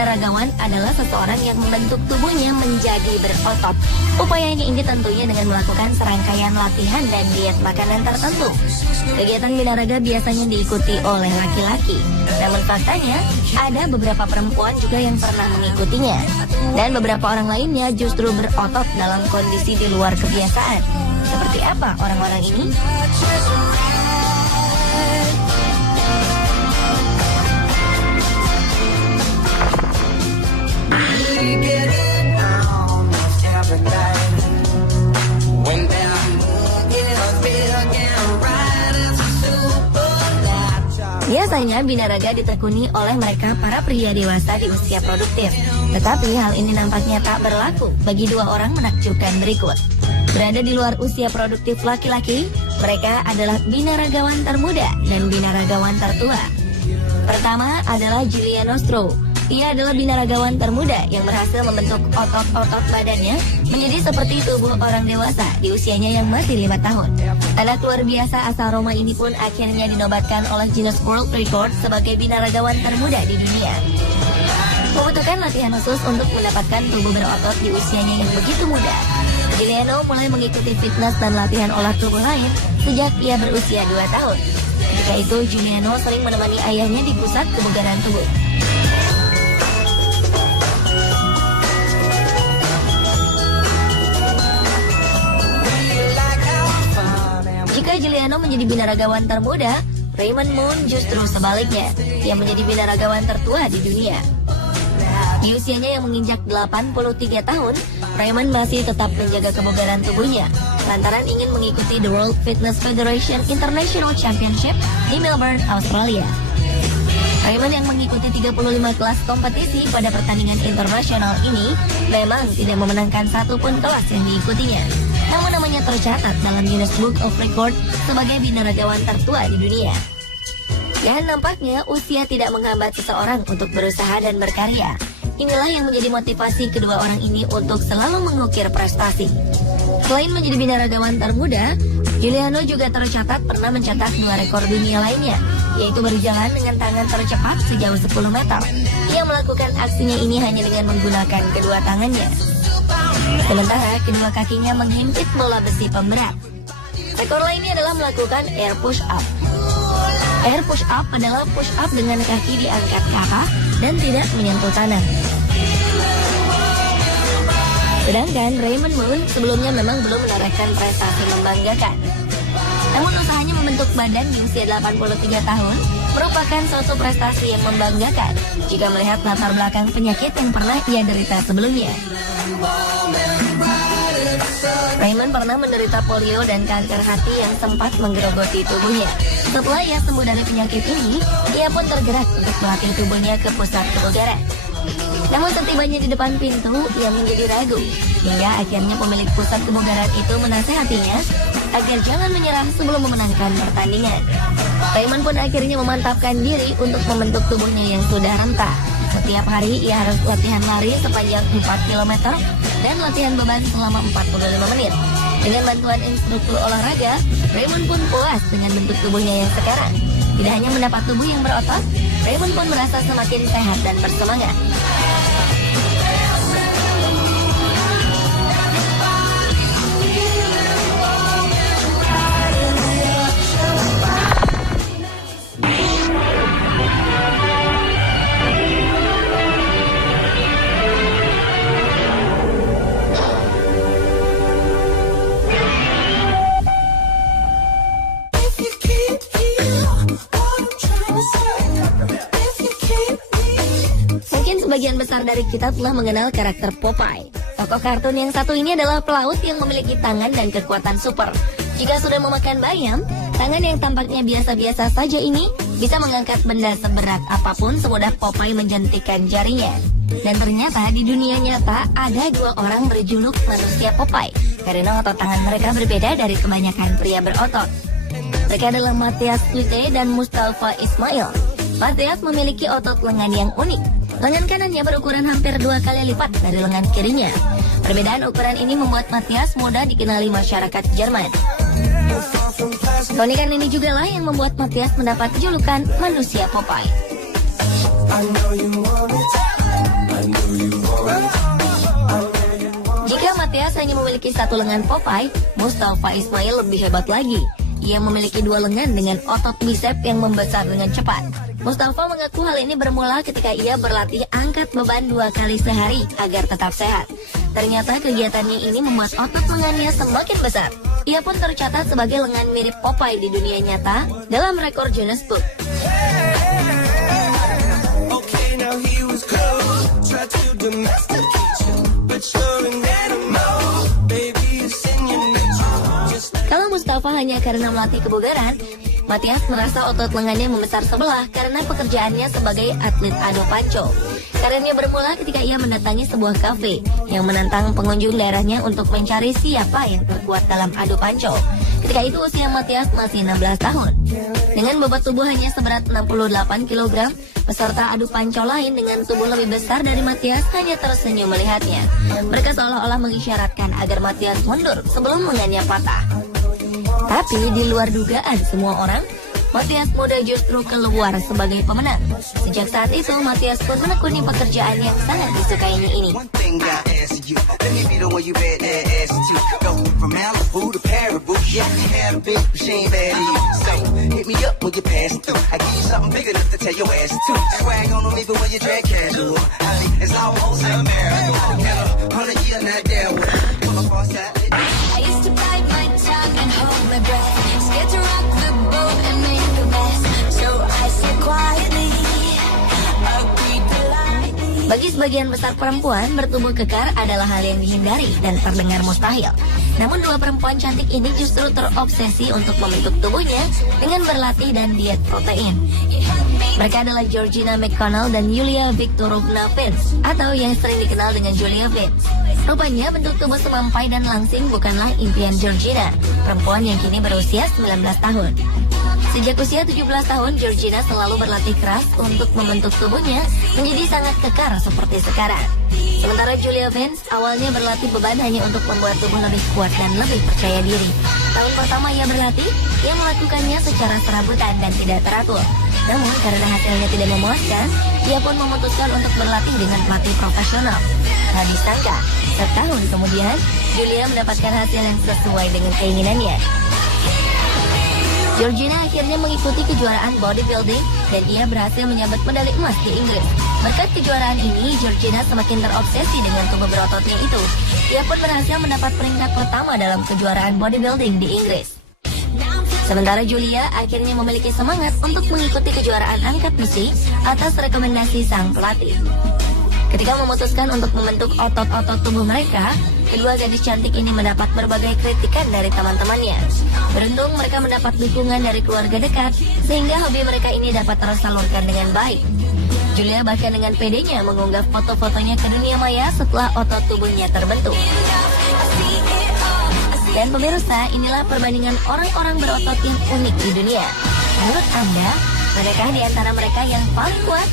binaragawan adalah seseorang yang membentuk tubuhnya menjadi berotot. Upayanya ini tentunya dengan melakukan serangkaian latihan dan diet makanan tertentu. Kegiatan binaraga biasanya diikuti oleh laki-laki. Namun faktanya, ada beberapa perempuan juga yang pernah mengikutinya. Dan beberapa orang lainnya justru berotot dalam kondisi di luar kebiasaan. Seperti apa orang-orang ini? Biasanya binaraga ditekuni oleh mereka para pria dewasa di usia produktif. Tetapi hal ini nampaknya tak berlaku bagi dua orang menakjubkan berikut. Berada di luar usia produktif laki-laki, mereka adalah binaragawan termuda dan binaragawan tertua. Pertama adalah Giuliano Stroh. Ia adalah binaragawan termuda yang berhasil membentuk otot-otot badannya menjadi seperti tubuh orang dewasa di usianya yang masih 5 tahun. Anak luar biasa asal Roma ini pun akhirnya dinobatkan oleh Guinness World Record sebagai binaragawan termuda di dunia. Membutuhkan latihan khusus untuk mendapatkan tubuh berotot di usianya yang begitu muda. Giuliano mulai mengikuti fitness dan latihan olah tubuh lain sejak ia berusia 2 tahun. Ketika itu, Giuliano sering menemani ayahnya di pusat kebugaran tubuh. Jika Giuliano menjadi binaragawan termuda, Raymond Moon justru sebaliknya. Ia menjadi binaragawan tertua di dunia. Di usianya yang menginjak 83 tahun, Raymond masih tetap menjaga kebugaran tubuhnya lantaran ingin mengikuti The World Fitness Federation International Championship di Melbourne, Australia. Raymond yang mengikuti 35 kelas kompetisi pada pertandingan internasional ini memang tidak memenangkan satupun kelas yang diikutinya. Namun namanya tercatat dalam Guinness Book of Record sebagai binaragawan tertua di dunia. Dan nampaknya usia tidak menghambat seseorang untuk berusaha dan berkarya. Inilah yang menjadi motivasi kedua orang ini untuk selalu mengukir prestasi. Selain menjadi binaragawan termuda, Giuliano juga tercatat pernah mencetak 2 rekor dunia lainnya, yaitu berjalan dengan tangan tercepat sejauh 10 meter. Ia melakukan aksinya ini hanya dengan menggunakan kedua tangannya. Sementara kedua kakinya menghimpit bola besi pemberat. Rekor lainnya adalah melakukan air push up. Air push up adalah push up dengan kaki diangkat ke atas dan tidak menyentuh tanah. Sedangkan Raymond Moon sebelumnya memang belum menorehkan prestasi membanggakan. Namun usahanya membentuk badan di usia 83 tahun merupakan suatu prestasi yang membanggakan jika melihat latar belakang penyakit yang pernah ia derita sebelumnya. Raymond pernah menderita polio dan kanker hati yang sempat menggerogoti tubuhnya. Setelah ia sembuh dari penyakit ini, ia pun tergerak untuk melatih tubuhnya ke pusat kebugaran. Namun setibanya di depan pintu, ia menjadi ragu. Hingga akhirnya pemilik pusat kebugaran itu menasehatinya agar jangan menyerah sebelum memenangkan pertandingan. Raymond pun akhirnya memantapkan diri untuk membentuk tubuhnya yang sudah renta. Setiap hari ia harus latihan lari sepanjang 4 km dan latihan beban selama 45 menit. Dengan bantuan instruktur olahraga, Raymond pun puas dengan bentuk tubuhnya yang sekarang. Tidak hanya mendapat tubuh yang berotot, Raymond pun merasa semakin sehat dan bersemangat. Sebagian besar dari kita telah mengenal karakter Popeye. Tokoh kartun yang satu ini adalah pelaut yang memiliki tangan dan kekuatan super. Jika sudah memakan bayam, tangan yang tampaknya biasa-biasa saja ini bisa mengangkat benda seberat apapun semudah Popeye menjentikan jarinya. Dan ternyata di dunia nyata ada 2 orang berjuluk manusia Popeye karena otot tangan mereka berbeda dari kebanyakan pria berotot. Mereka adalah Matthias Hutte dan Mustafa Ismail. Matthias memiliki otot lengan yang unik. Lengan kanannya berukuran hampir 2 kali lipat dari lengan kirinya. Perbedaan ukuran ini membuat Matthias mudah dikenali masyarakat Jerman. Keunikan ini juga lah yang membuat Matthias mendapat julukan manusia Popeye. Jika Matias hanya memiliki satu lengan Popeye, Mustafa Ismail lebih hebat lagi. Ia memiliki dua lengan dengan otot bisep yang membesar dengan cepat. Mustafa mengaku hal ini bermula ketika ia berlatih angkat beban 2 kali sehari agar tetap sehat. Ternyata kegiatannya ini membuat otot lengannya semakin besar. Ia pun tercatat sebagai lengan mirip Popeye di dunia nyata dalam rekor Guinness Book. Kalau Mustafa hanya karena melatih kebugaran, Matias merasa otot lengannya membesar sebelah karena pekerjaannya sebagai atlet adu panco. Karirnya bermula ketika ia mendatangi sebuah kafe yang menantang pengunjung daerahnya untuk mencari siapa yang terkuat dalam adu panco. Ketika itu usia Matias masih 16 tahun. Dengan bobot tubuh hanya seberat 68 kg, peserta adu panco lain dengan tubuh lebih besar dari Matias hanya tersenyum melihatnya. Mereka seolah-olah mengisyaratkan agar Matias mundur sebelum lengannya patah. Tapi di luar dugaan semua orang, Matias muda justru keluar sebagai pemenang. Sejak saat itu, Matias pun menekuni pekerjaan yang sangat disukainya ini. Bagi sebagian besar perempuan, bertubuh kekar adalah hal yang dihindari dan terdengar mustahil. Namun dua perempuan cantik ini justru terobsesi untuk membentuk tubuhnya dengan berlatih dan diet protein. Mereka adalah Georgina McConnell dan Yulia Viktorovna Vince, atau yang sering dikenal dengan Julia Vince. Rupanya bentuk tubuh semampai dan langsing bukanlah impian Georgina, perempuan yang kini berusia 19 tahun. Sejak usia 17 tahun, Georgina selalu berlatih keras untuk membentuk tubuhnya menjadi sangat kekar seperti sekarang. Sementara Julia Vince awalnya berlatih beban hanya untuk membuat tubuh lebih kuat dan lebih percaya diri. Tahun pertama ia berlatih, ia melakukannya secara serabutan dan tidak teratur. Namun karena hasilnya tidak memuaskan, ia pun memutuskan untuk berlatih dengan pelatih profesional. Tak disangka, setahun kemudian, Julia mendapatkan hasil yang sesuai dengan keinginannya. Georgina akhirnya mengikuti kejuaraan bodybuilding dan ia berhasil menyabet medali emas di Inggris. Berkat kejuaraan ini, Georgina semakin terobsesi dengan tubuh berototnya itu. Ia pun berhasil mendapat peringkat pertama dalam kejuaraan bodybuilding di Inggris. Sementara Julia akhirnya memiliki semangat untuk mengikuti kejuaraan angkat besi atas rekomendasi sang pelatih. Ketika memutuskan untuk membentuk otot-otot tubuh mereka, kedua gadis cantik ini mendapat berbagai kritikan dari teman-temannya. Beruntung mereka mendapat dukungan dari keluarga dekat, sehingga hobi mereka ini dapat tersalurkan dengan baik. Julia bahkan dengan pedenya mengunggah foto-fotonya ke dunia maya setelah otot tubuhnya terbentuk. Dan pemirsa, inilah perbandingan orang-orang berotot yang unik di dunia. Menurut Anda, manakah di antara mereka yang paling kuat?